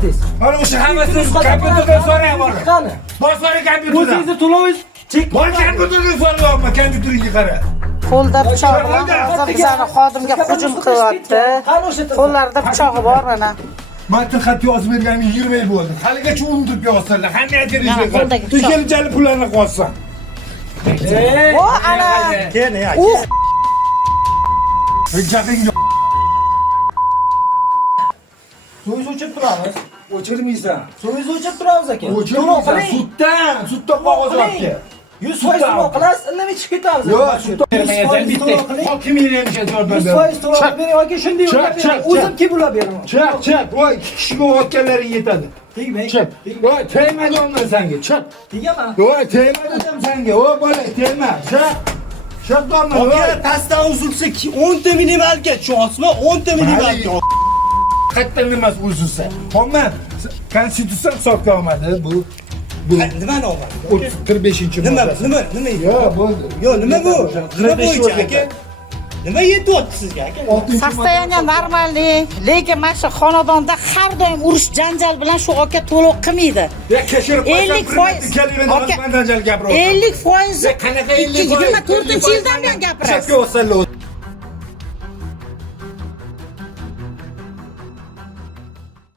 so'ratingiz? Mana o'sha hammasini kompyuterdan so'rayman. Qani? Bosori kompyuterdan. O'zingizni to'lovingiz chek. Bor kompyuterdan so'rayapman, kompyuteringga qara. Qo'lda pichog'i bor, hozir bizani xodimga hujum qilyapti. Qo'llarida pichog'i bor mana. Men xat yozib berganim 20 yil bo'ldi. Haligacha unutib yozsanlar. Qanday Yana qo'ldagi aytishlar? Tushunchali pullarni qolsan. O ana. Gapingni So'yingiz o'chirib turamiz. o'chirmaysan. So'yingiz o'chirib turamiz aka. O'chirmaysan. Sudda qog'oz olibdi. 100% to'lov qilasiz, indamay chiqib ketamiz. Yo'q, sudda bermaysan bitta. Hokimiyat ham ishga javob berdi. 100% to'lov bering yoki shunday yo'lab bering. O'zim kelib ulab beraman. Chiq. Voy, 2 kishiga o'tganlaring yetadi. Tegmang. Chiq. Voy, tegmadim senga. Chiq. Tegaman. Voy, tegmadim senga. Voy, bola, tegma. Chiq. Chiq domla. Aka, tasdan uzilsa 10 ta minimalga tushasizmi? 10 ta minimalga. Qayerdan emas uzilsa. Homma, konstitutsiya hisobga olmadi bu. Nimani olmadi? 45-chi Nima? Yo'q, bo'ldi. Yo'q, nima bu? Nima 45 bo'yicha aka? Nima yetyapti sizga aka? Состояние normalniy, lekin mana shu xonadonda har doim urush janjal bilan shu aka to'lov qilmaydi. Ya kechirib 50%. Mandan gapiraman. 50%. Qanaqa 50%? 24-yildan buyon gapirasiz. Chakka o'salla.